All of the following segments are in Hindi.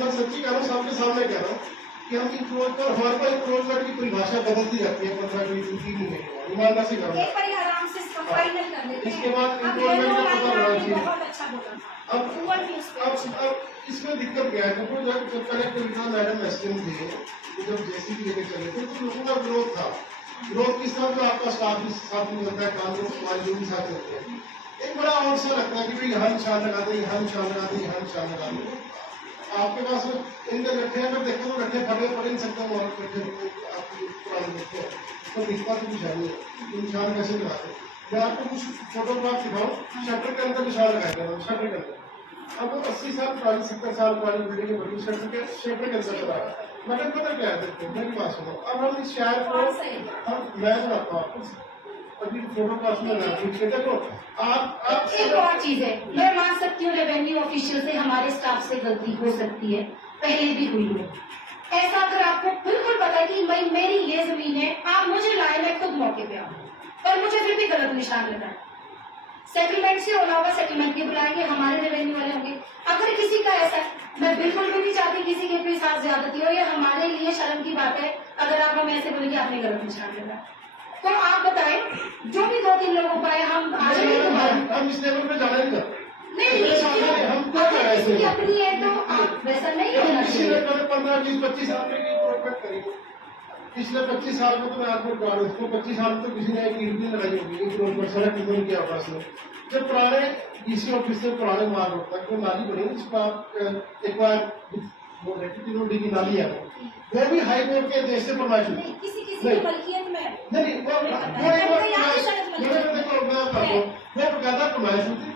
मैं सच्ची कह रहा हूँ, सबके सामने कह रहा हूँ कि हम इंक्रोचमेंट, हमारे पास इंक्रोचमेंट की परिभाषा बदलती रहती है 15-20 दिन महीने के बाद। ईमानदार से करूँगा इसके बाद इंक्रोचमेंट का पता होना चाहिए। अब इसमें दिक्कत क्या है, जब पहले मैडम एसडीएम थे, जब जेसीबी लेके चले थे तो लोगों का ग्रोथ था। ग्रोथ किस तरह जो आपका स्टाफ भी साथ में होता है, काम जो भी साथ होते हैं, एक बड़ा और सा लगता है कि भाई यहाँ निशान लगा दे, यहाँ निशान लगा दे, यहाँ निशान लगा दे। आपके पास इनके गड्ढे अगर देखो तो गड्ढे फटे पड़ नहीं सकते, गड्ढे आपकी पुराने देखते हैं तो दिखता तो निशान नहीं है, निशान कैसे लगाते। मैं आपको कुछ फोटोग्राफ दिखाऊँ, शटर के अंदर निशान लगाया था, शटर के अंदर। अब 80 साल पुरानी, 70 साल पुरानी बिल्डिंग बनी, शटर के अंदर चला है। मतलब पता क्या है, मेरी बात सुनो, अब हम इस शहर को मैं जो रखता हूँ आपको अभी फोटोग्राफ में देखो आप एक और चीज है, मैं मान सकती हूँ रेवेन्यू ऑफिशियल से हमारे स्टाफ से गलती हो सकती है, पहले भी हुई है। ऐसा अगर आपको बिल्कुल पता है कि भाई मेरी ये जमीन है, आप मुझे लाए, मैं खुद मौके पे आऊँ पर मुझे फिर भी गलत निशान लगा है, सेटलमेंट से होना होगा, सेटलमेंट के बुलाएंगे, हमारे रेवेन्यू वाले होंगे। अगर किसी का ऐसा, मैं बिल्कुल भी नहीं चाहती किसी के भी साथ ज्यादती हो, ये हमारे लिए शर्म की बात है अगर आप हमें ऐसे बोलेंगे आपने गलत निशान लगा। तो आप बताएं, जो भी 2-3 लोगों का है, हम आज हम इस लेवल पे जाना नहीं करते, हम किसी अपनी है तो आप वैसा नहीं होना चाहिए। 15-20-25 साल में प्रोजेक्ट करेंगे, पिछले 25 साल में तो मैं आपको बता रहा हूँ, 25 साल में तो किसी ने एक ईट लगाई होगी, सड़क कितने किया होगा उसने। जब पुराने डीसी ऑफिस से पुराने मार्ग होता है, कोई नाली बनी जिसको आप एक बार वो रोडी की नाली है, वो भी हाई कोर्ट के देश से फरमाइश हुई, वो बकायदा फरमाइश हुई।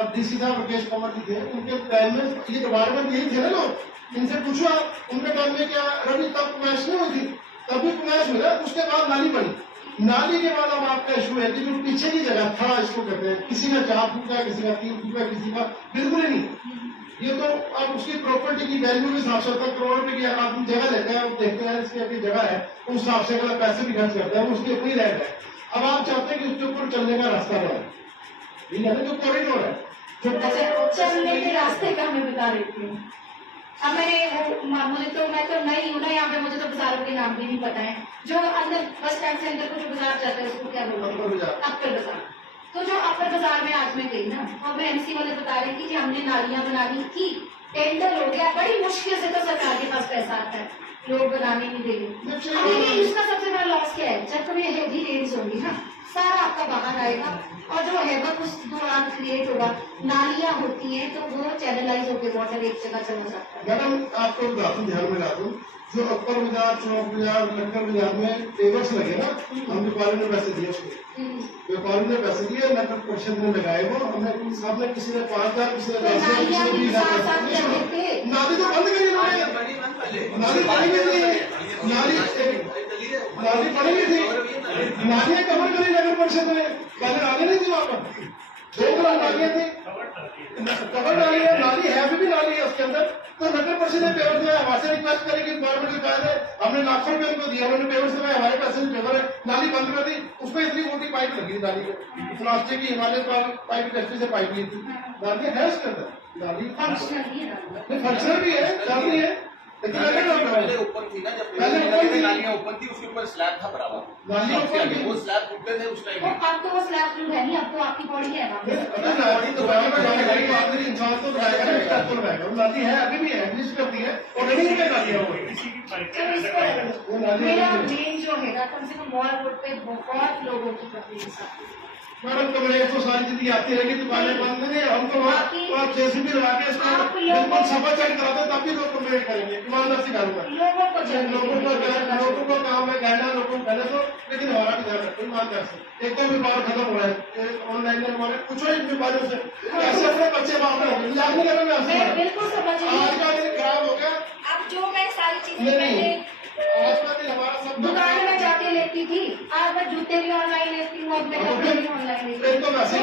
अब डीसी साहब राकेश कुमार जी थे, उनके टाइम में ये डिपार्टमेंट यही थे ना लोग, इनसे पूछो आप उनके टाइम में क्या रवि तब फरमाइश नहीं हुई थी, तभी फरमाइश हुई ना, उसके बाद नाली बनी। नाली के बाद अब आपका इशू है कि जो पीछे की जगह था, इसको कहते हैं, किसी का 4 फुट का, किसी का 3 फुट का, किसी का बिल्कुल ही नहीं। ये तो अब उसकी प्रॉपर्टी की वैल्यू के हिसाब से करोड़ रुपए की आदमी जगह लेते हैं, देखते हैं इसकी अपनी जगह है, उस हिसाब से अगर पैसे भी खर्च करते हैं, उसकी अपनी लैंड है। अब आप चाहते हैं कि उसके ऊपर चलने का रास्ता बनाए, जो कॉरिडोर है, जो चलने के रास्ते का मैं बता रही हूँ। अब मैं तो नई हूँ ना यहाँ पे, मुझे तो बाजारों के नाम भी नहीं पता है। जो अंदर बस स्टैंड से अंदर को जो बाजार जाता है उसको क्या बोलते हैं, अपर बाजार। तो जो अपर बाजार में आज मैं गई ना, और मैं एमसी वाले बता रही थी कि हमने नालियां बनानी की, टेंडर हो गया, बड़ी मुश्किल से तो सरकार के पास पैसा आता है, लोग बनाने नहीं देंगे। अब इसका सबसे बड़ा लॉस क्या है, जब तुम्हें हेवी रेंज होगी ना, सारा आपका बाहर आएगा और जो है वो उस दौरान क्रिएट होगा। नालियां होती हैं तो वो चैनलाइज होकर वाटर एक जगह चला जाता है। मैडम आपको ध्यान में ला दूं, जो अपर बाजार, चौक बाजार, लक्कर बाजार में पेवर्स लगे ना, हम व्यापारी ने पैसे दिए उसको, व्यापारी ने पैसे दिए, नगर परिषद ने लगाए, वो हमने सामने किसी ने 5,000, किसी ने 10,000, किसी ने 20,000। नाली तो बंद करी उन्होंने, नाली बनी हुई थी, नाली बनी हुई थी, नालियां कवर करी नगर परिषद ने, पहले नाली नहीं थी वहां पर, 2 नालियां थी, कवर नाली है, नाली है, अभी भी नाली है उसके अंदर। तो नगर परिषद ने पेवर दिया, हमारे रिक्वेस्ट करेगी गवर्नमेंट के पैसे, हमने लाखों रुपए उनको दिया, उन्होंने पेवर से हमारे पैसे में पेवर है, नाली बंद कर दी, उसमें इतनी मोटी पाइप लगी नाली को, प्लास्टिक की हिमालय पाइप इंडस्ट्री से पाइप ली थी, नाली है उसके अंदर, नाली फंक्शनल भी है, नाली है, लेकिन पहले ऊपर थी ना, जब पहले नालियां ऊपर थी, उसके ऊपर स्लैब था बराबर, नाली ऊपर वो स्लैब टूटे थे उस टाइम। अब तो वो स्लैब टूट है नहीं, अब तो आपकी बॉडी है, नाली तो आखिरी इंसान तो बनाएगा ना, स्टैप तो बनाएगा, नाली है, अभी भी है, एग्जिस्ट करती है, और नहीं है नाली है वो नाली। मेरा मेन जो है ना, कम से कम मॉल रोड पे बहुत लोगों की तकलीफ है। मैडम कमरे तो सारी जिंदगी आती रहेगी, दुकानें बंद नहीं, हमको वहाँ जेसीबी लगा के इसको बिल्कुल सफा चेक कराते, तब भी लोग कंप्लेंट करेंगे, ईमानदार से करूँगा। लोगों को काम है कहना, लोगों को कहने दो, लेकिन हमारा भी ध्यान रखो ईमानदार से। एक तो व्यापार खत्म हो रहा है ऑनलाइन में, हमारे कुछ इन व्यापारियों से ऐसे अपने बच्चे बाप में हो गए, मजाक नहीं कर रहा मैं, बिल्कुल समझ आज का दिन खराब हो गया। अब जो मैं सारी चीजें आज का दिन हमारा सब दुकान में जाके लेती थी, आज मैं जूते भी ऑनलाइन लेती हूँ, अब मैं कपड़े भी ऑनलाइन लेती हूँ। तो वैसे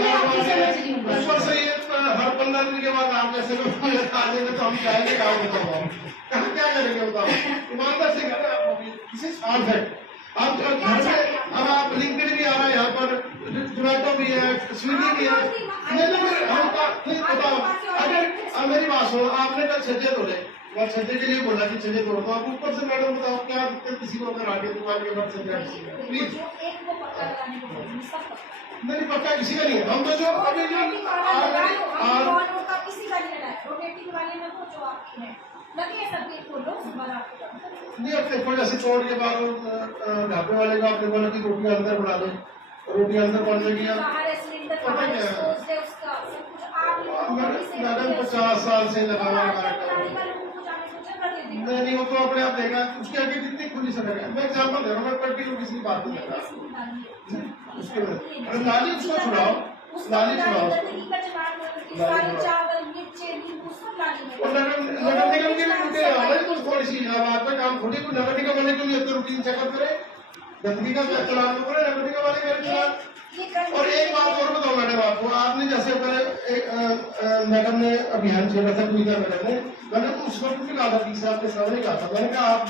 ऊपर से ये हर 15 दिन के बाद आप जैसे खाने में तो हम जाएंगे काम बताओ, कहाँ क्या करेंगे बताओ, ईमानदार से करें आप, किसी साल है आप घर से, अब आप लिंक्डइन भी आ रहा है यहाँ पर, जोमेटो भी है, स्विगी भी है, नहीं तो फिर हम नहीं बताओ, अगर मेरी बात सुनो, आपने कल छज्जे धोले, मैं छज्जे के लिए बोला कि छज्जे तोड़ दो। आप ऊपर से मैडम बताओ क्या दिक्कत किसी को अगर आगे दुकान के बाद छज्जा प्लीज नहीं पक्का किसी का नहीं है। हम तो जो अभी जो नहीं अपने को जैसे छोड़ के बाद ढाबे वाले का आपने बोला कि रोटियां अंदर बना दो, रोटियां अंदर बन जाएगी। पता क्या मैडम 50 साल से लगा हुआ हमारा नहीं वो तो अपने आप देगा। उसके आगे कितनी खुली सड़क है। मैं एग्जाम्पल दे रहा हूँ, मैं पर्टिकुलर किसी की बात नहीं कर रहा। उसके अरे नाली उसको छुड़ाओ, नाली छुड़ाओ और नगर निगम की भी रुके हमारी तो थोड़ी सी बात पे काम थोड़ी को नगर निगम वाले को भी अपने रूटीन चेकअप करे, गंदगी का चलान तो करे नगर निगम वाले करे चलान। और एक बात और बताओ मैडम आपको, आपने जैसे मैडम ने अभियान छेड़ा था पूजा मैडम ने, मैंने तो उस वक्त भी कहा था कि आपके सामने कहा था, मैंने कहा आप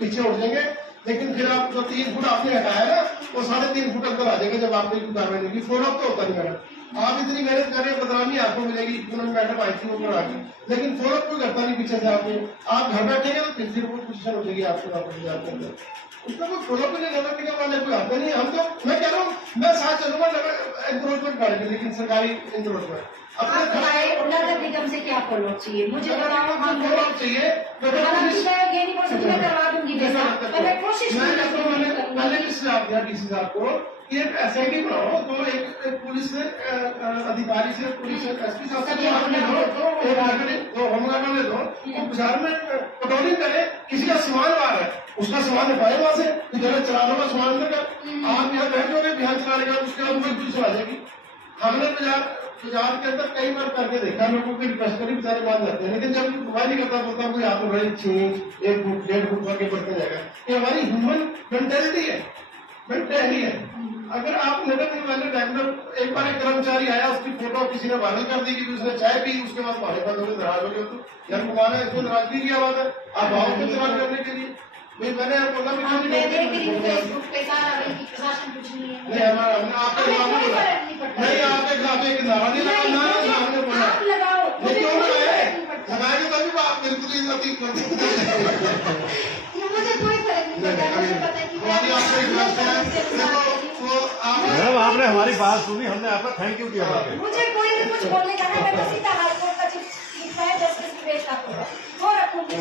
पीछे उठ जाएंगे लेकिन फिर आप जो 3 फुट आपने हटाया ना वो 3.5 फुट अंदर आ जाएंगे जब आपने कोई कार्रवाई नहीं की। फॉलो अप तो होता नहीं मैडम। आप इतनी मेहनत कर रहे हैं, बदनामी आपको मिलेगी। मैडम आई थी ऊपर आके लेकिन फॉलो अप कोई करता नहीं पीछे से आपने। आप घर बैठेंगे तो फिर वो पोजिशन हो जाएगी आपके वापस के अंदर। उसका कोई फॉलो अप नहीं नगर निगम वाले कोई आता नहीं। हम तो मैं कह रहा हूँ मैं साथ चलूंगा एनक्रोचमेंट गाड़ी के, लेकिन सरकारी एनक्रोचमेंट नगर निगम से क्या फॉलो चाहिए मुझे बताओ। हम फॉलो अप चाहिए। ये नहीं बोल सकती मैं करवा दूंगी जैसा मैं कोशिश मैंने पहले भी सुझाव दिया डीसी साहब को कि एक एसआईटी बनाओ, तो एक पुलिस अधिकारी से पुलिस एसपी साहब से होमगार्ड वाले दो, वो बाजार में पेट्रोलिंग करे। किसी का सामान बाहर है उसका सामान हटाए वहां से, जगह चलाने का सामान लेकर आप यहाँ बैठ जाओगे बिहार चलाने का, उसके बाद वही पुलिस आ जाएगी। हमने बाजार के अंदर कई बार करके देखा, लोगों की रिक्वेस्ट करी बेचारे मान जाते हैं, लेकिन जब दुआ नहीं करता बोलता कोई आप बड़े 6 इंच 1 फुट 1.5 फुट करके बढ़ते जाएगा। ये हमारी ह्यूमन मेंटेलिटी है। अगर आप नगर निगम वाले रेगुलर एक बार एक कर्मचारी आया उसकी फोटो किसी ने वायरल कर दी कि उसने चाय पी, उसके बाद पानी बंद हो गए, नाराज हो गए, तो यार कुमार है इसमें नाराजगी की आवाज है। आप भाव को इस्तेमाल करने के लिए भाई मैंने बोला नहीं हमारा आपके खिलाफ बोला नहीं, आपके खिलाफ एक नारा नहीं लगा आपने बोला क्यों लगाएंगे तभी आप बिल्कुल मुझे कोई फर्क नहीं पड़ता, मुझे पता है कि मैडम आपने हमारी बात सुनी, हमने आपका थैंक यू किया। मुझे कोई भी कुछ बोलने का है, मैं तो सीधा हाईकोर्ट का चिट्ठी लिखा है जस्टिस विवेक का वो रखूंगी।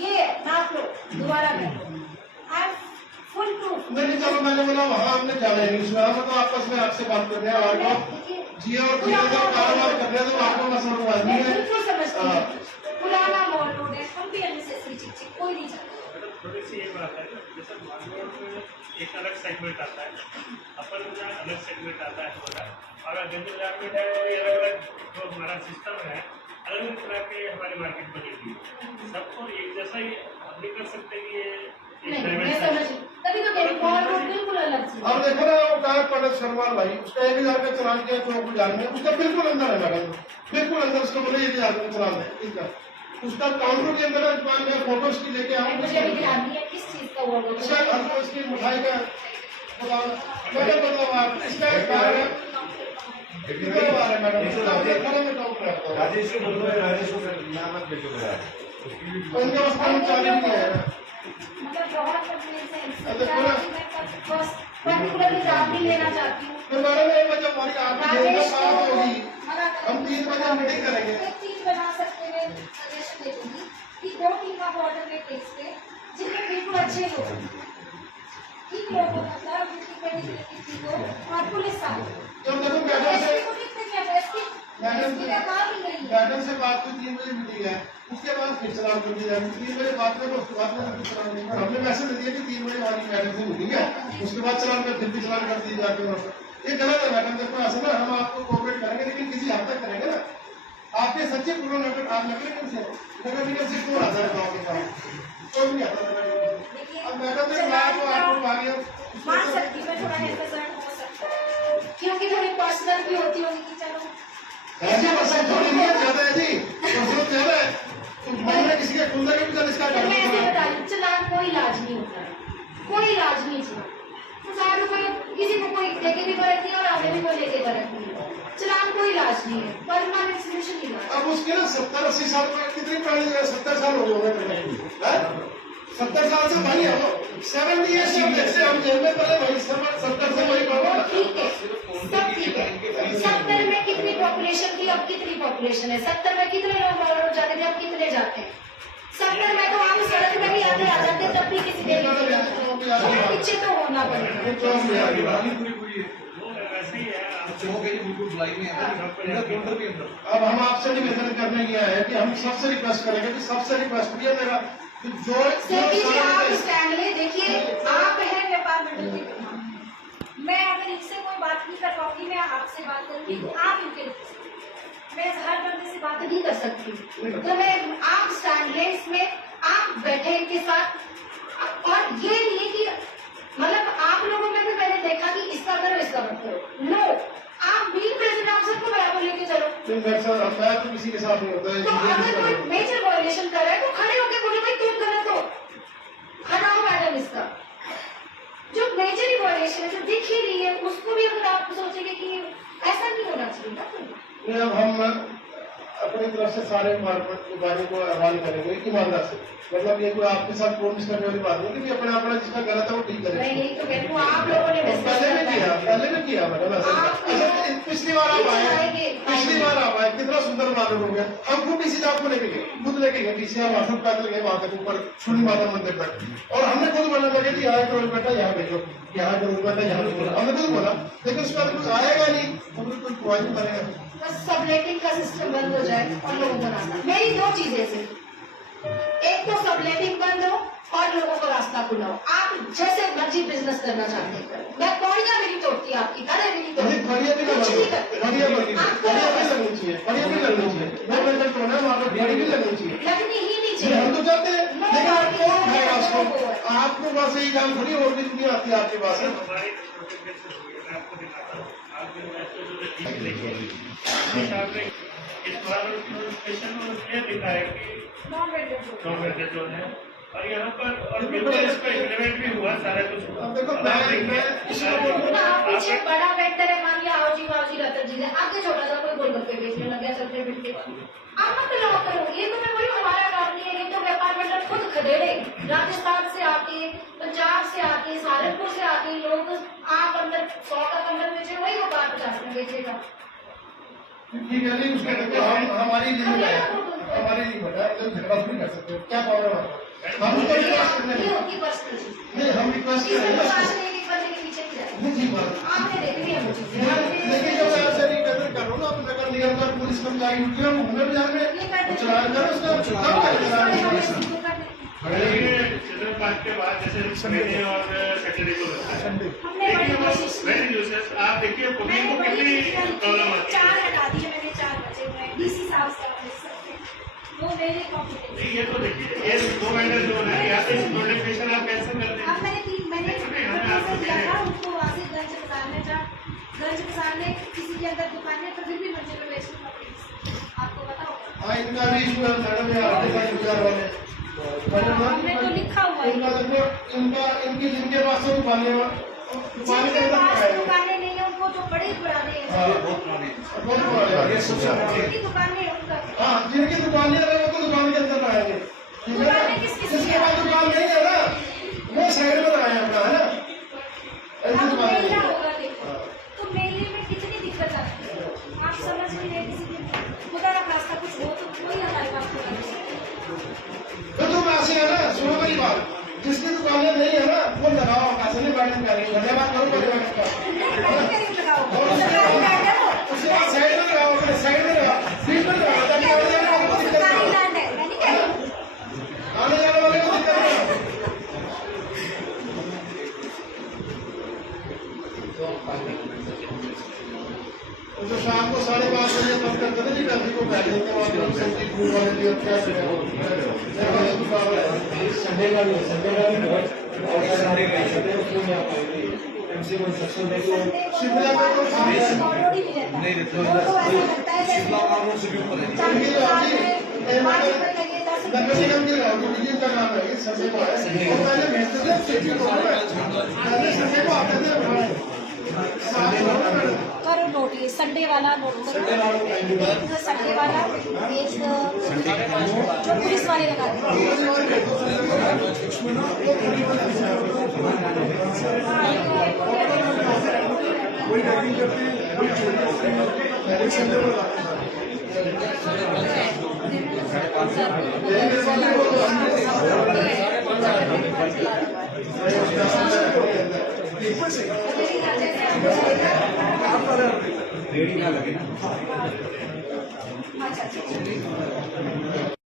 ये नाप लो दोबारा कर लो, आई एम फुल प्रूफ। नहीं चलो मैंने बोला वहाँ हमने जाना ही नहीं, हम तो आपस में आपसे बात कर रहे हैं और जियो और कारोबार कर रहे हैं, तो आपको मसला नहीं है। बिल्कुल समझती हूँ, पुराना मॉल रोड है, हम भी अननेसेसरी चीज कोई नहीं चाहता। थोड़ी सी ये बात है, जैसे मॉल रोड में एक अलग सेगमेंट आता है, अपर बाजार अलग सेगमेंट आता है थोड़ा, और गंज बाजार में है अलग अलग जो हमारा सिस्टम है, अलग अलग तरह के हमारी मार्केट बनी हुई है। सबको एक जैसा ही हम नहीं कर सकते कि ये तभी तो मॉल रोड बिल्कुल अलग चीज। अब देखो ना वो कहा पंडित शर्माल भाई, उसका 1000 का चलान किया चौक बाजार में, उसका बिल्कुल अंदर है मैडम, बिल्कुल अंदर। उसको बोले 1000 का चलान है इसका, उसका काउंटर के अंदर दुकान में फोटो उसकी लेके आओ, मुझे भी ध्यान नहीं है किस चीज का वो उसकी मिठाई का बताओ आप इसका कारण है मैडम। राजेश को बोलो, राजेश को नाम मत भेजो मेरा, उनके पास कर्मचारी नहीं है। मतलब बहुत पर्टिकुलरली जॉब नहीं लेना चाहती हूँ। तो मैडम एक बजे हमारी आपकी बात होगी, हम 3 बजे मीटिंग करेंगे। एक चीज बना सकते हैं, सजेशन दे दूंगी कि 2 टीम का ऑर्डर में टेक्स पे जिनमें बिल्कुल अच्छे लोग ठीक लोग मतलब और पुलिस साहब जब देखो मैडम से बात हुई 3 बजे मीटिंग है, उसके बाद फिर चलान कर दिया जाएगी। 3 बजे बात करें उसके बाद में चलान नहीं, हमने मैसेज दे दिया कि 3 बजे हमारी मैडम से मीटिंग है, उसके बाद चलान कर फिर भी चलान कर दिए जाके। ये गलत है मैडम, देखो ऐसा ना हम आपको कोऑपरेट करेंगे लेकिन किसी हद तक करेंगे ना। आपके सच्चे पूर्ण नगर आप नगर निगम से कौन आता है गाँव के साथ, कोई नहीं आता। अब मैडम ने आपको आगे मान सकती हूँ थोड़ा रिप्रेजेंट हो सकता है क्योंकि थोड़ी पर्सनल भी होती होगी कि चलो ऐसे पर्सन थोड़ी नहीं है, ज्यादा है जी पर्सन ज्यादा है। तो हमने किसी के खुलने के भी इसका चलान कोई इलाज नहीं होता है, कोई इलाज नहीं चला तो 60 रुपये किसी को कोई लेके भी बरत नहीं और आगे भी कोई लेके बरत नहीं। चलान कोई इलाज नहीं है, परमानेंट सोल्यूशन इलाज। अब उसके ना 70-80 साल में कितनी पुरानी जगह 70 साल हो गए होंगे 70 साल से भाई हम 70 ईयर्स से हम देखते हम जेल में पड़े भाई 70 से वही बाबा ठीक है, सब ठीक है। 70 में कितनी पॉपुलेशन थी, अब कितनी पॉपुलेशन है? 70 में कितने लोग मॉडल जाते थे, अब कितने जाते हैं? 70 में तो हम सड़क में भी आते आ जाते, तब भी किसी ने पीछे तो होना पड़ेगा। वैसे ही है अब हम आपसे निवेदन करने गया है कि हम सबसे रिक्वेस्ट करेंगे कि सबसे रिक्वेस्ट किया मेरा जो आप स्टैंड में देखिए, आप है व्यापार मंडल के प्रधान, मैं अगर इनसे कोई बात नहीं कर पाऊंगी, मैं आपसे बात करूंगी, आप इनके मैं हर बंदे से बात नहीं कर सकती, तो मैं आप स्टैंड लें इसमें, आप बैठे इनके साथ। और ये नहीं कि मतलब आप लोगों में भी मैंने देखा कि इसका करो इसका मत करो, नो, आप भी प्रेसिडेंट आप सबको बराबर लेके चलो। मैं तो किसी के साथ नहीं होता है। तो अगर कोई मेजर वायलेशन कर रहा है तो खड़े होकर बोलो भाई तुम गलत हो, हटाओ मैडम इसका। जो मेजर वायलेशन है जो दिख ही रही है उसको भी अगर आप सोचेंगे कि ऐसा नहीं होना चाहिए ना। अब हम अपनी तरफ से सारे डिपार्टमेंट को आह्वान करेंगे ईमानदार से, मतलब ये कोई आपके साथ प्रोमिस करने वाली बात नहीं कि अपना अपना जिसका गलत है वो ठीक करे। नहीं तो कहते हैं आप लोगों ने पहले भी किया मैडम ऐसा। पिछली बार आप आए कितना सुंदर मालूम हो गया। हम खुद इसी जात को लेके गए, खुद लेके गए पीछे हम अशोक पैदल गए वहां तक ऊपर छुड़ी माता मंदिर पर, और हमने खुद बोला लगे कि यहाँ करोड़ बेटा यहाँ भेजो, यहाँ करोड़ बेटा यहाँ भेजो, हमने खुद बोला, लेकिन उसके बाद कुछ आएगा नहीं, हमें कोई प्रोवाइड करेगा। बस सबलेटिंग का सिस्टम बंद हो जाए और लोगों को रास्ता। मेरी दो चीजें से, एक तो सबलेटिंग बंद हो और लोगों को रास्ता खुलाओ। आप जैसे मर्जी बिजनेस करना चाहते हैं, मैं पौड़ियां भी नहीं तोड़ती, आपकी तरह भी नहीं तोड़ती, कुछ नहीं करती। लगनी ही नहीं चाहिए, हम तो चाहते हैं लेकिन आपको पास यही काम थोड़ी और भी दुनिया आती है आपके पास। हमारी मैं आपको दिखाता हूँ, आपके इस बार नोटिफिकेशन में ये लिखा है कि नॉन वेंडर जोन है, और यहाँ पर और बिल्कुल इसका इम्प्लीमेंट भी हुआ सारा कुछ। देखो आप पीछे बड़ा वेंडर है, मान लिया आओजी बाजी रतन जी ने, आगे छोटा सा कोई गोलगप्पे बेचने लग गया चलते फिरते, आप मत लॉ करो। ये तो मैं बोली हमारा काम नहीं है, ये तो व्यापार मंडल खुद खदेड़े। राजस्थान से आके, पंजाब से आके, सहारनपुर से आके लोग आप अंदर 100 का कंबल बेचे, वही वो 50 में बेचेगा। ठीक है, नहीं उसका हमारी हमारी नहीं बता झगड़ा नहीं कर सकते, क्या प्रॉब्लम है? हम तो रिक्वेस्ट करने नहीं, हम रिक्वेस्ट कर रहे हैं जी बात आपने देख लिया लेकिन जब मैं ऐसे निवेदन कर रहा हूँ ना, अपने नगर निगम का पुलिस कर्मचारी उठ हम घूमने बाजार में चलान करो उसका कब करें चिल्ड्रन पार्क के बाद जैसे संडे और सैटरडे को लगता है वेरी न्यूज़। आप देखिए पब्लिक को कितनी प्रॉब्लम आती है। 4 हटा दिए मैंने, 4 बचे हुए हैं, डीसी साहब से वो मेरे कॉम्पिटेंस। नहीं ये तो देखिए ये 2 वेंडर जोन है, यहाँ पे नोटिफिकेशन आप कैंसिल कर दें। अब मैंने किया था उनको वहाँ से गंज बाजार में किसी के अंदर दुकान है तो फिर भी मंजिल में बेचने का आपको बताओ। हाँ इनका भी मैडम वाले हमने तो लिखा हुआ है इनका इनकी जिनके पास से दुकानें जिनके पास दुकानें नहीं है उनको जो बड़े पुराने जिनकी दुकानें है उनका। हाँ जिनकी दुकानें है वो तो दुकान के अंदर लगाएंगे, जिसके पास दुकान नहीं है ना वो साइड में लगाए अपना, है ना। मेला होगा देखो तो मेले में कितनी दिक्कत आती है, आप समझ नहीं रहे। किसी दिन खुदा का रास्ता कुछ हो तो कोई हमारे पास तो तुम ऐसे है ना, सुनो मेरी बात, जिसकी दुकानें नहीं है ना वो लगाओ, पैसे नहीं बैठने करेंगे, धन्यवाद करो उसके बाद साइड में लगाओ, अपने साइड में लगाओ, सीट में लगाओ, ताकि आने जाने वाले को दिक्कत नहीं हो। तो शाम को 5:30 बजे बंद करते थे जी, ट्रैफिक को बैठने के बाद सब्जी फूड वाले भी और क्या संडे का भी बहुत एमसी कंस्ट्रक्शन में तो शिमला में तो नहीं शिमला मार्केट से भी ऊपर नगर निगम के लोग का नाम है संडे को है, और पहले भेजते थे पहले संडे को आते थे रहे हो नोट, ये संडे वाला नोट, एक संडे वाला, एक जो पुलिस वाले लगाते हैं। रेडी ना लगे ना। अच्छा।